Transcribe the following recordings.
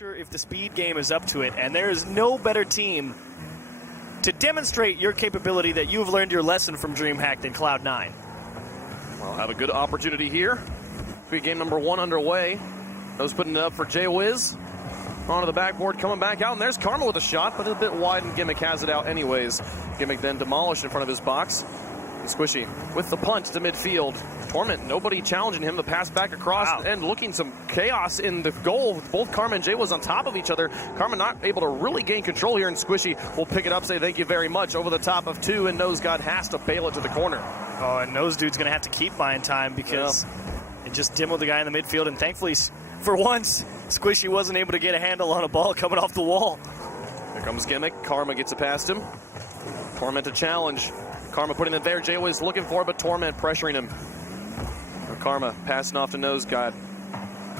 sure if the speed game is up to it, and there is no better team to demonstrate your capability that you've learned your lesson from DreamHack than Cloud9. We'll have a good opportunity here. Be game number 1 underway. Those putting it up for Jaywiz. Onto the backboard, coming back out, and there's Karma with a shot, but a bit wide, and Gimmick has it out anyways. Gimmick then demolished in front of his box. And Squishy with the punt to midfield. Torment, nobody challenging him. The pass back across, and looking some chaos in the goal. Both Karma and Jaywiz on top of each other. Karma not able to really gain control here, and Squishy will pick it up, say thank you very much, over the top of 2, and Nose God has to bail it to the corner. Oh, and Nose Dude's going to have to keep buying time because it just demoed the guy in the midfield, and thankfully, for once, Squishy wasn't able to get a handle on a ball coming off the wall. Here comes Gimmick. Karma gets it past him. Torment to challenge. Karma putting it there. Jaywiz looking for it, but Torment pressuring him. Karma passing off to Nose God.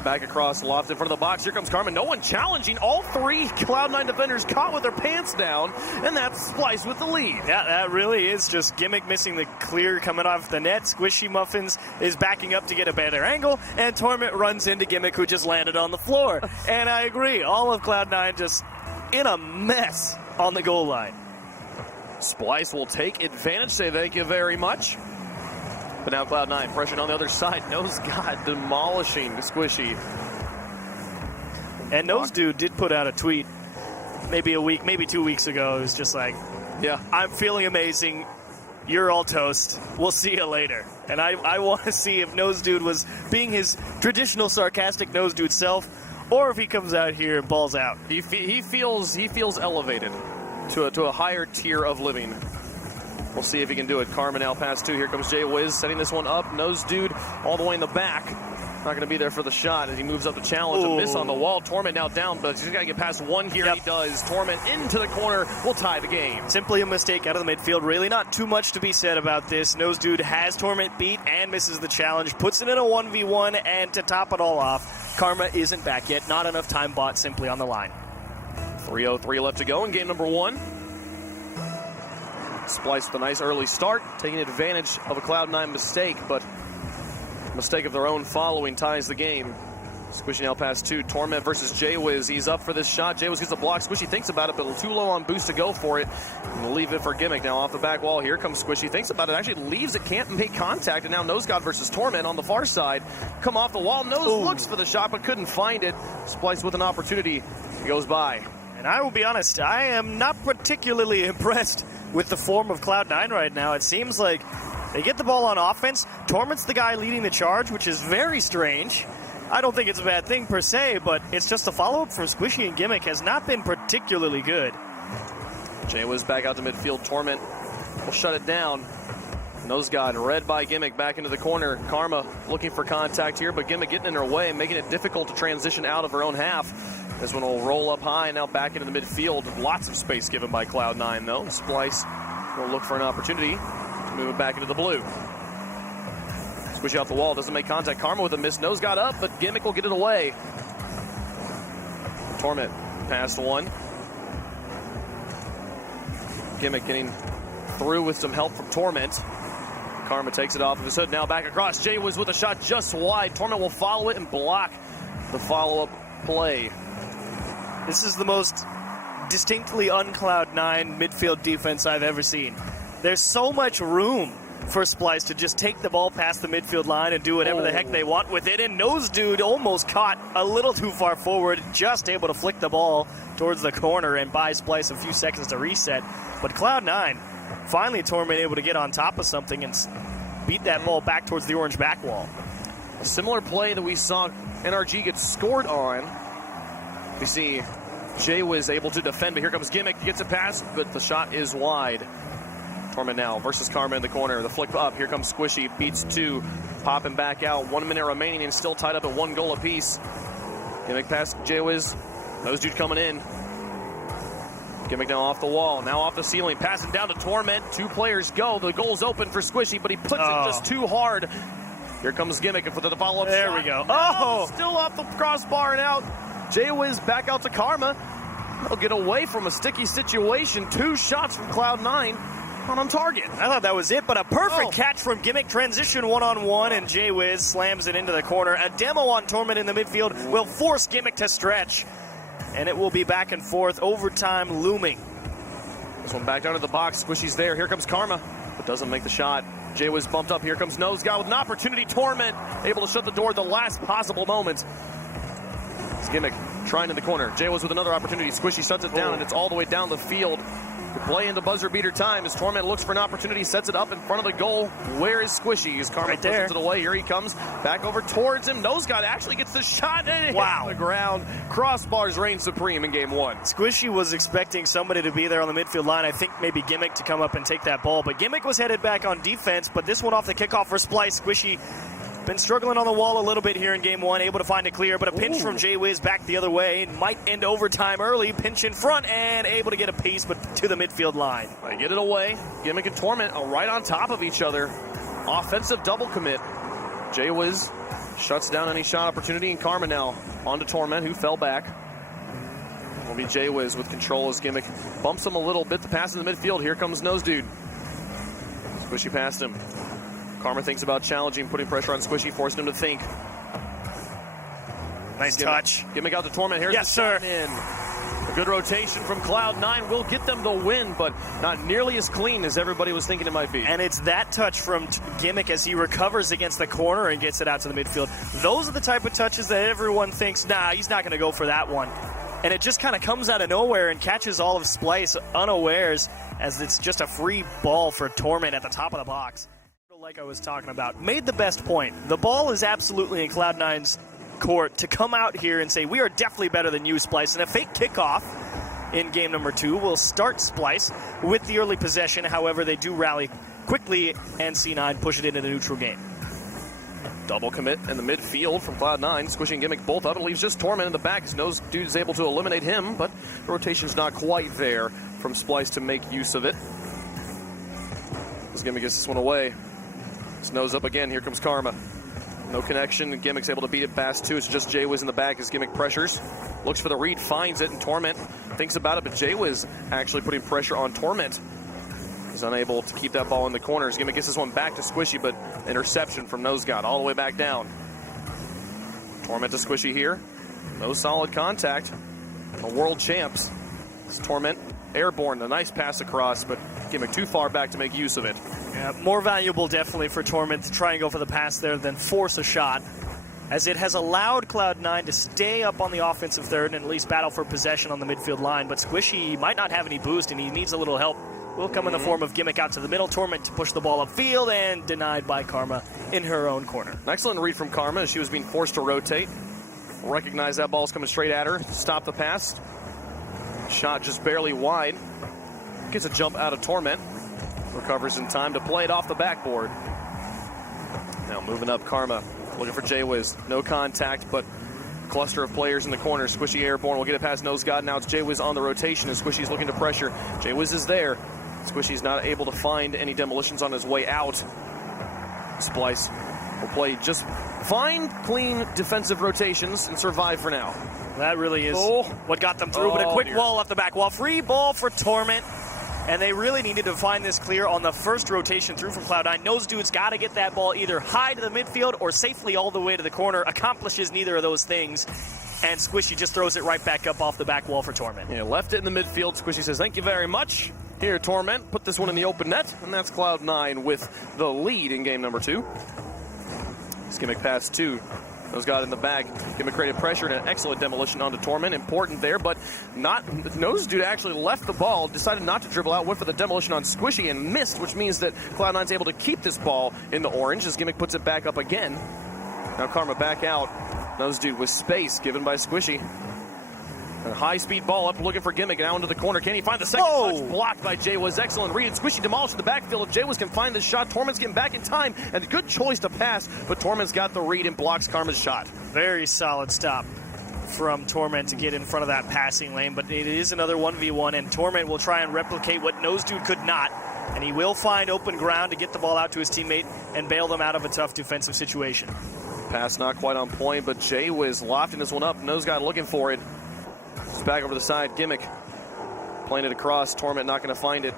Back across, loft in front of the box. Here comes Karma. No one challenging. All 3 Cloud9 defenders caught with their pants down, and that's Splyce with the lead. Yeah, that really is just Gimmick missing the clear coming off the net. Squishy Muffins is backing up to get a better angle, and Torment runs into Gimmick, who just landed on the floor. And I agree, all of Cloud9 just in a mess on the goal line. Splyce will take advantage, say thank you very much. But now Cloud9 pressuring on the other side. Nose God demolishing Squishy. And Nose Dude did put out a tweet maybe a week, maybe 2 weeks ago. It was just like, yeah, I'm feeling amazing. You're all toast. We'll see you later. And I want to see if Nose Dude was being his traditional sarcastic Nose Dude self, or if he comes out here and balls out. He feels elevated to a higher tier of living. We'll see if he can do it. Karma now past 2. Here comes Jaywiz setting this one up. Nose Dude all the way in the back. Not going to be there for the shot as he moves up the challenge. A miss on the wall. Torment now down, but he's got to get past 1 here. Yep. He does. Torment into the corner will tie the game. Simply a mistake out of the midfield. Really not too much to be said about this. Nose Dude has Torment beat and misses the challenge. Puts it in a 1v1, and to top it all off, Karma isn't back yet. Not enough time bought simply on the line. 3:03 left to go in game number 1. Splyce with a nice early start, taking advantage of a Cloud9 mistake, but a mistake of their own following ties the game. Squishy now past 2. Torment versus Jaywiz. He's up for this shot. Jaywiz gets a block. Squishy thinks about it, but too low on boost to go for it. And we'll leave it for Gimmick. Now off the back wall. Here comes Squishy. Thinks about it. Actually leaves it. Can't make contact. And now Nose God versus Torment on the far side. Come off the wall. Nose looks for the shot, but couldn't find it. Splyce with an opportunity. He goes by. And I will be honest, I am not particularly impressed with the form of Cloud9 right now. It seems like they get the ball on offense. Torment's the guy leading the charge, which is very strange. I don't think it's a bad thing per se, but it's just the follow-up from Squishy and Gimmick has not been particularly good. Jaywiz back out to midfield. Torment will shut it down. Nose God read by Gimmick back into the corner. Karma looking for contact here, but Gimmick getting in her way, making it difficult to transition out of her own half. This one will roll up high, now back into the midfield. Lots of space given by Cloud9, though. Splyce will look for an opportunity to move it back into the blue. Squishy off the wall, doesn't make contact. Karma with a miss. Nose got up, but Gimmick will get it away. Torment past 1. Gimmick getting through with some help from Torment. Karma takes it off of his hood. Now back across. Jaywiz with a shot just wide. Torment will follow it and block the follow-up play. This is the most distinctly un-Cloud9 midfield defense I've ever seen. There's so much room for Splyce to just take the ball past the midfield line and do whatever the heck they want with it. And Nose Dude almost caught a little too far forward, just able to flick the ball towards the corner and buy Splyce a few seconds to reset. But Cloud9, finally Torment able to get on top of something and beat that ball back towards the orange back wall. A similar play that we saw NRG get scored on. We see Jaywiz able to defend, but here comes Gimmick. He gets it past, but the shot is wide. Torment now versus Karma in the corner. The flick up. Here comes Squishy. Beats 2. Popping back out. 1 minute remaining and still tied up at 1 goal apiece. Gimmick past Jaywiz. Nose Dude coming in. Gimmick now off the wall. Now off the ceiling. Passing down to Torment. 2 players go. The goal's open for Squishy, but he puts it just too hard. Here comes Gimmick for the follow-up shot. There we go. Still off the crossbar and out. Jaywiz back out to Karma. They'll get away from a sticky situation. 2 shots from Cloud9 on target. I thought that was it, but a perfect catch from Gimmick. Transition one-on-one, and Jaywiz slams it into the corner. A demo on Torment in the midfield will force Gimmick to stretch. and it will be back and forth, overtime looming. This one back down to the box. Squishy's there. Here comes Karma, but doesn't make the shot. Jay was bumped up. Here comes Nosegod with an opportunity. Torment able to shut the door at the last possible moment. It's Gimmick trying in the corner. Jay was with another opportunity. Squishy shuts it down, and it's all the way down the field. The play into buzzer beater time as Torment looks for an opportunity, sets it up in front of the goal. Where is Squishy? As Karma right there. pushes it away. Here he comes. Back over towards him. Nosegod actually gets the shot and it hits the ground. Crossbars reign supreme in game one. Squishy was expecting somebody to be there on the midfield line. I think maybe Gimmick to come up and take that ball. But Gimmick was headed back on defense, but this one off the kickoff for Splyce. Squishy been struggling on the wall a little bit here in game one, able to find it clear, but a pinch from Jay Wiz back the other way. Might end overtime early. Pinch in front and able to get a piece, but to the midfield line. They get it away. Gimmick and Torment are right on top of each other. Offensive double commit. Jay Wiz shuts down any shot opportunity, and Karma now onto Torment, who fell back. Will be Jay Wiz with control as Gimmick bumps him a little bit. The pass in the midfield. Here comes Nose Dude. Squishy past him. Karma thinks about challenging, putting pressure on Squishy, forcing him to think. Nice touch. Gimmick out the Torment. Here's yes, sir. In. A good rotation from Cloud9 will get them the win, but not nearly as clean as everybody was thinking it might be. And it's that touch from Gimmick as he recovers against the corner and gets it out to the midfield. Those are the type of touches that everyone thinks, nah, he's not going to go for that one. And it just kind of comes out of nowhere and catches all of Splyce unawares as it's just a free ball for Torment at the top of the box. Like I was talking about, made the best point. The ball is absolutely in Cloud9's court to come out here and say, we are definitely better than you, Splyce. And a fake kickoff in game number 2 will start Splyce with the early possession. However, they do rally quickly, and C9 push it into the neutral game. Double commit in the midfield from Cloud9. Squishy and Gimmick both up. It leaves just Torment in the back. His Nose Dude is able to eliminate him, but the rotation's not quite there from Splyce to make use of it. As Gimmick gets this one away. His nose up again. Here comes Karma. No connection. Gimmick's able to beat it past two. It's just Jay Wiz in the back as Gimmick pressures. Looks for the read, finds it, and Torment thinks about it, but Jay Wiz actually putting pressure on Torment. He's unable to keep that ball in the corners. Gimmick gets this one back to Squishy, but interception from Nosegod all the way back down. Torment to Squishy here. No solid contact. The world champs. It's Torment airborne. A nice pass across, but Gimmick too far back to make use of it. Yeah, more valuable definitely for Torment to try and go for the pass there than force a shot, as it has allowed Cloud9 to stay up on the offensive third and at least battle for possession on the midfield line. But Squishy might not have any boost, and he needs a little help. Will come in the form of Gimmick out to the middle. Torment to push the ball upfield, and denied by Karma in her own corner. An excellent read from Karma as she was being forced to rotate. Recognize that ball's coming straight at her. Stop the pass. Shot just barely wide. Gets a jump out of Torment. Recovers in time to play it off the backboard. Now moving up, Karma looking for Jay Wiz. No contact, but cluster of players in the corner. Squishy airborne will get it past Nosegod. Now it's Jay Wiz on the rotation as Squishy's looking to pressure. Jay Wiz is there. Squishy's not able to find any demolitions on his way out. Splyce will play just fine, clean defensive rotations and survive for now. That really is what got them through, but a quick wall off the back wall. Free ball for Torment. And they really needed to find this clear on the first rotation through from Cloud9. Nose Dude's got to get that ball either high to the midfield or safely all the way to the corner. Accomplishes neither of those things. And Squishy just throws it right back up off the back wall for Torment. Yeah, left it in the midfield. Squishy says, thank you very much. Here, Torment, put this one in the open net. And that's Cloud9 with the lead in game number 2. Gimmick pass 2. Those got in the bag. Gimmick created pressure and an excellent demolition onto Torment. Important there, but not. Nose Dude actually left the ball, decided not to dribble out, went for the demolition on Squishy and missed, which means that Cloud9's able to keep this ball in the orange as Gimmick puts it back up again. Now Karma back out. Nose Dude with space given by Squishy. A high-speed ball up, looking for Gimmick, now into the corner. Can he find the second touch? Blocked by Jay Wiz. Excellent read. Squishy demolished in the backfield. If Jay Wiz can find this shot, Torment's getting back in time, and a good choice to pass, but Torment's got the read and blocks Karma's shot. Very solid stop from Torment to get in front of that passing lane, but it is another 1v1, and Torment will try and replicate what Nose Dude could not, and he will find open ground to get the ball out to his teammate and bail them out of a tough defensive situation. Pass not quite on point, but Jay Wiz lofting this one up. Nosegod looking for it. It's back over the side. Gimmick playing it across. Torment not going to find it.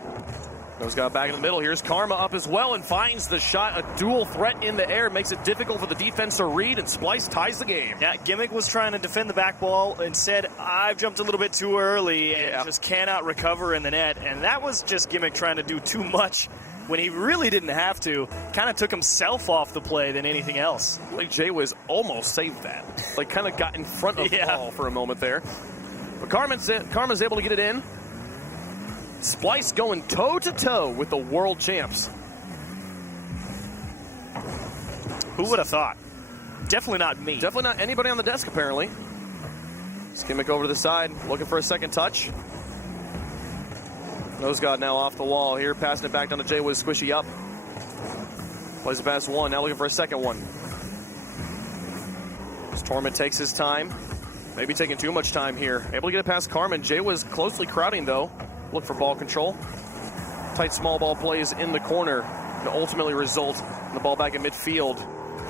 Nose guy back in the middle. Here's Karma up as well and finds the shot. A dual threat in the air makes it difficult for the defense to read, and Splyce ties the game. Yeah, Gimmick was trying to defend the back ball and said, I've jumped a little bit too early and just cannot recover in the net. And that was just Gimmick trying to do too much when he really didn't have to. Kind of took himself off the play than anything else. Like Jaywiz almost saved that. Like kind of got in front of the ball for a moment there. But Karma's able to get it in. Splyce going toe-to-toe with the world champs. Who would have thought? Definitely not me. Definitely not anybody on the desk, apparently. Gimmick over to the side, looking for a second touch. Nose God now off the wall here, passing it back down to Jaywiz, squishy up. Plays the pass one, now looking for a second one. As Torment takes his time, maybe taking too much time here. Able to get it past Carmen. Jaywiz closely crowding, though. Look for ball control. Tight small ball plays in the corner to ultimately result in the ball back in midfield.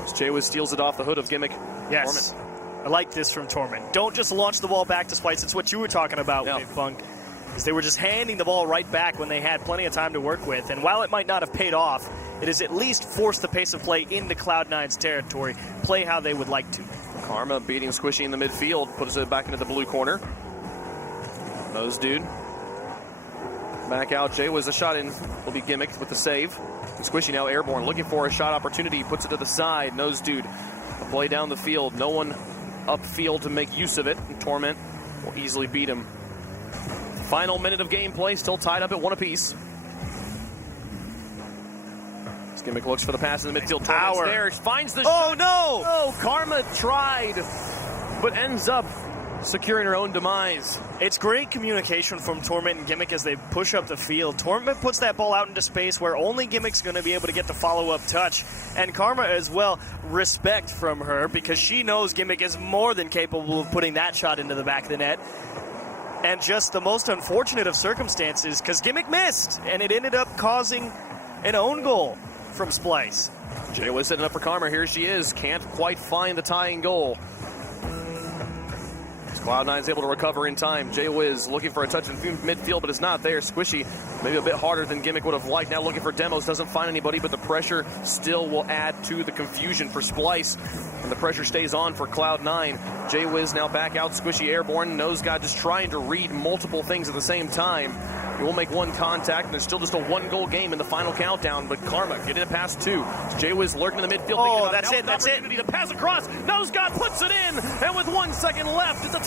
As Jaywiz steals it off the hood of Gimmick. Yes. Torment. I like this from Torment. Don't just launch the ball back to Splyce. It's what you were talking about, Big Funk. Is they were just handing the ball right back when they had plenty of time to work with. And while it might not have paid off, it has at least forced the pace of play into Cloud9's territory. Play how they would like to. Karma beating Squishy in the midfield. Puts it back into the blue corner. Nose dude. Back out. Jaywiz a shot in. Will be Gimmick with the save. And Squishy now airborne. Looking for a shot opportunity. Puts it to the side. Nose dude. A play down the field. No one upfield to make use of it. And Torment will easily beat him. Final minute of gameplay, still tied up at one apiece. Gimmick looks for the pass in the midfield. Torment's there, finds the shot. No! Oh, Karma tried, but ends up securing her own demise. It's great communication from Torment and Gimmick as they push up the field. Torment puts that ball out into space where only Gimmick's going to be able to get the follow-up touch. And Karma as well, respect from her because she knows Gimmick is more than capable of putting that shot into the back of the net. And just the most unfortunate of circumstances because Gimmick missed, and it ended up causing an own goal from Splyce. Jaywiz setting up for Karma. Here she is. Can't quite find the tying goal. Cloud9's able to recover in time. Jaywiz looking for a touch in midfield, but it's not there. Squishy, maybe a bit harder than Gimmick would have liked. Now looking for demos, doesn't find anybody, but the pressure still will add to the confusion for Splyce. And the pressure stays on for Cloud9. Jaywiz now back out, Squishy airborne. Nose guy just trying to read multiple things at the same time. He will make one contact, and there's still just a one-goal game in the final countdown, but Karma getting it past two. Jaywiz lurking in the midfield. Oh, that's it. To pass across. Nose guy puts it in, and with 1 second left, it's a